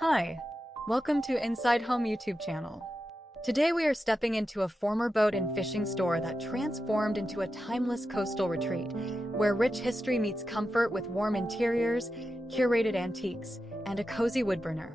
Hi, welcome to Inside Home YouTube channel. Today we are stepping into a former boat and fishing store that transformed into a timeless coastal retreat, where rich history meets comfort with warm interiors, curated antiques, and a cozy woodburner.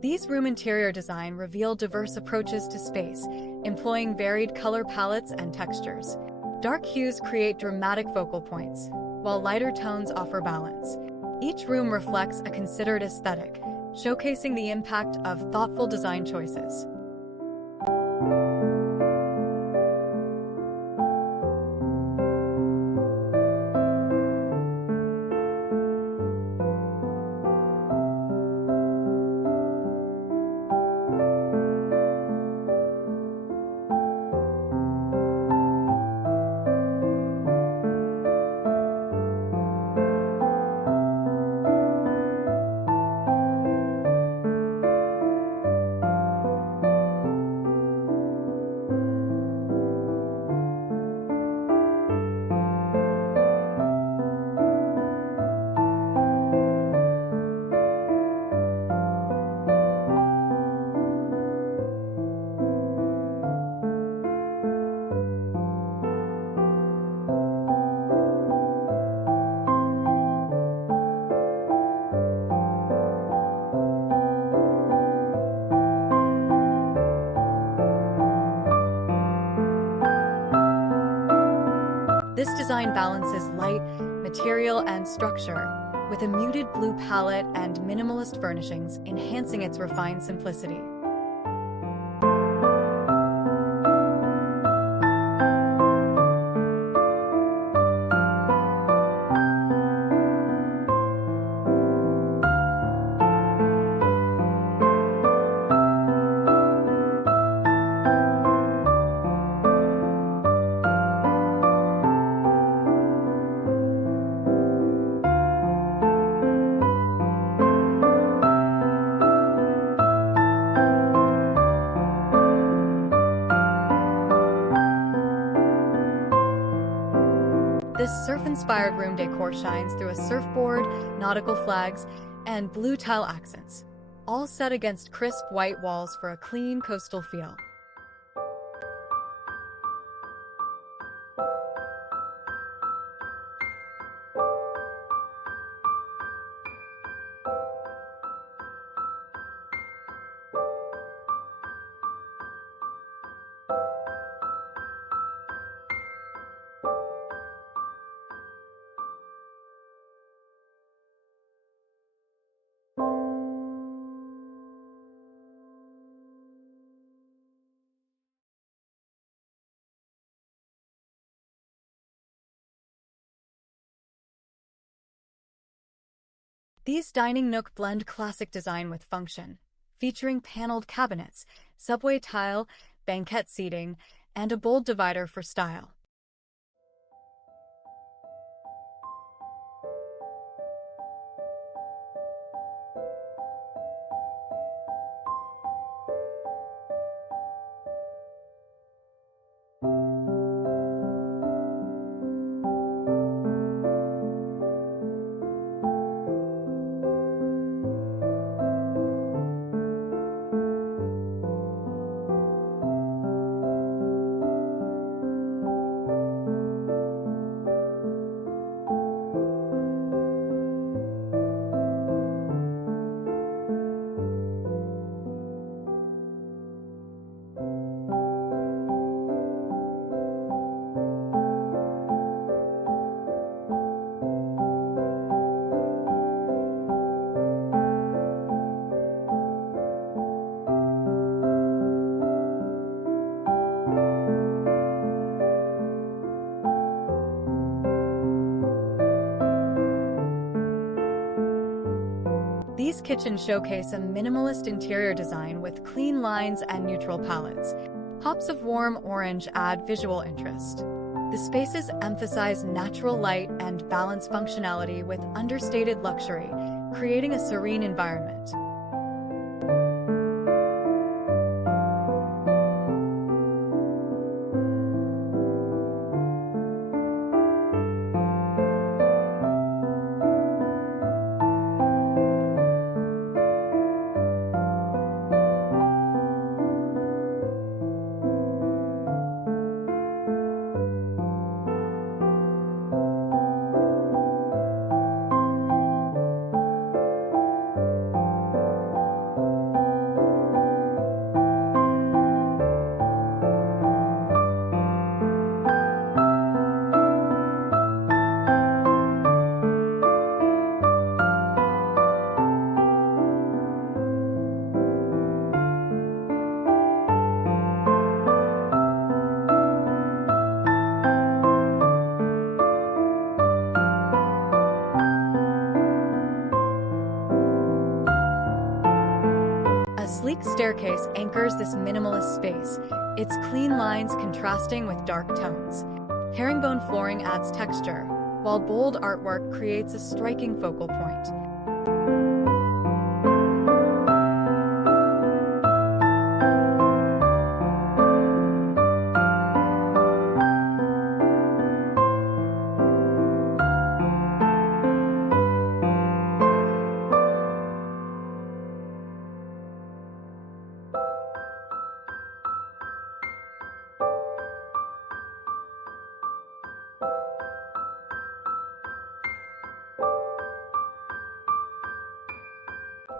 These room interior design reveal diverse approaches to space, employing varied color palettes and textures. Dark hues create dramatic focal points, while lighter tones offer balance. Each room reflects a considered aesthetic, showcasing the impact of thoughtful design choices. This design balances light, material, and structure, with a muted blue palette and minimalist furnishings, enhancing its refined simplicity. This surf-inspired room decor shines through a surfboard, nautical flags, and blue tile accents, all set against crisp white walls for a clean coastal feel. These dining nook blend classic design with function, featuring paneled cabinets, subway tile, banquette seating, and a bold divider for style. This kitchen showcases a minimalist interior design with clean lines and neutral palettes. Pops of warm orange add visual interest. The spaces emphasize natural light and balance functionality with understated luxury, creating a serene environment. A sleek staircase anchors this minimalist space, its clean lines contrasting with dark tones. Herringbone flooring adds texture, while bold artwork creates a striking focal point.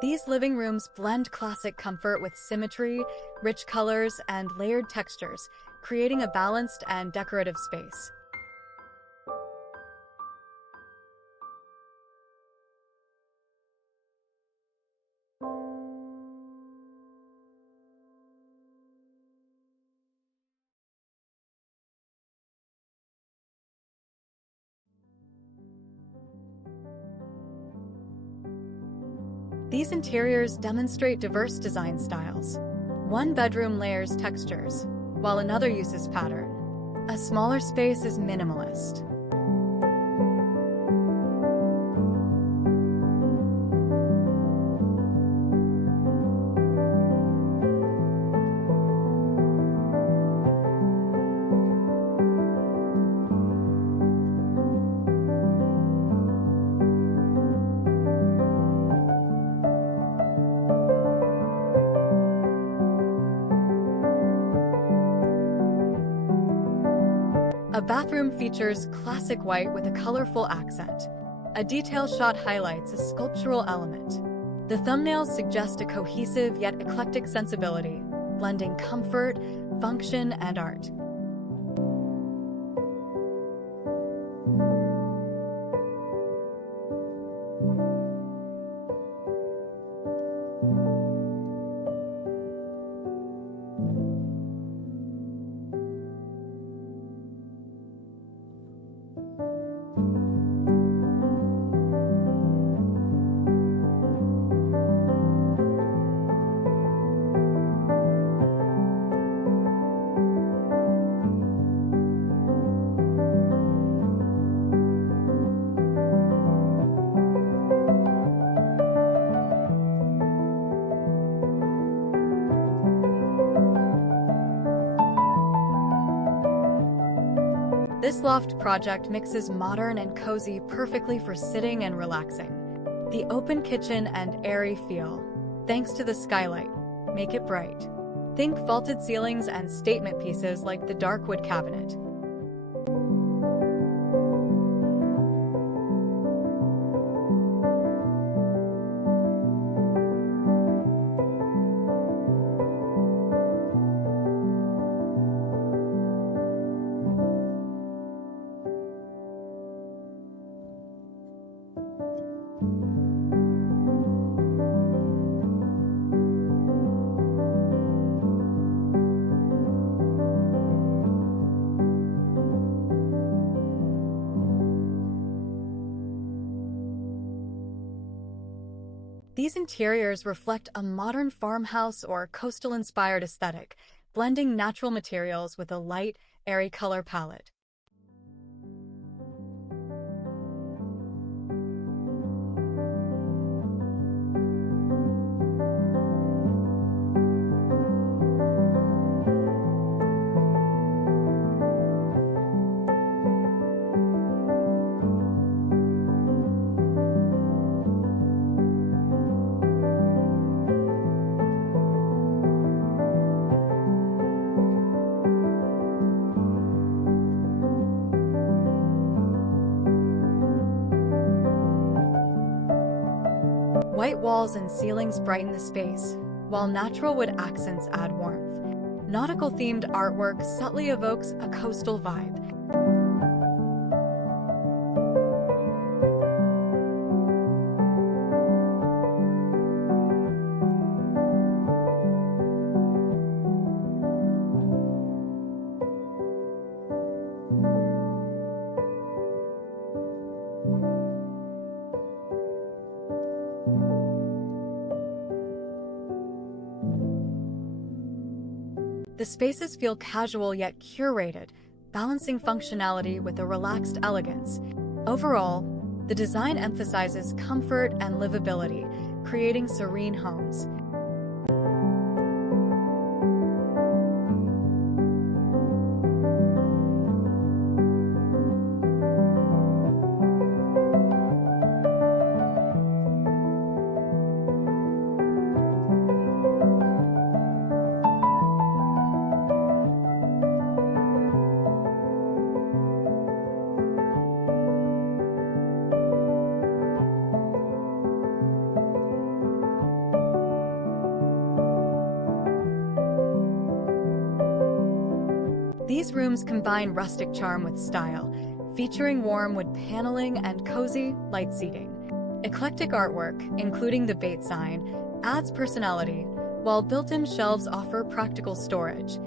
These living rooms blend classic comfort with symmetry, rich colors, and layered textures, creating a balanced and decorative space. These interiors demonstrate diverse design styles. One bedroom layers textures, while another uses pattern. A smaller space is minimalist. A bathroom features classic white with a colorful accent. A detail shot highlights a sculptural element. The thumbnails suggest a cohesive yet eclectic sensibility, blending comfort, function, and art. This loft project mixes modern and cozy perfectly for sitting and relaxing. The open kitchen and airy feel, thanks to the skylight, make it bright. Think vaulted ceilings and statement pieces like the dark wood cabinet. These interiors reflect a modern farmhouse or coastal-inspired aesthetic, blending natural materials with a light, airy color palette. White walls and ceilings brighten the space, while natural wood accents add warmth. Nautical-themed artwork subtly evokes a coastal vibe. The spaces feel casual yet curated, balancing functionality with a relaxed elegance. Overall, the design emphasizes comfort and livability, creating serene homes. These rooms combine rustic charm with style, featuring warm wood paneling and cozy, light seating. Eclectic artwork, including the bait sign, adds personality, while built-in shelves offer practical storage.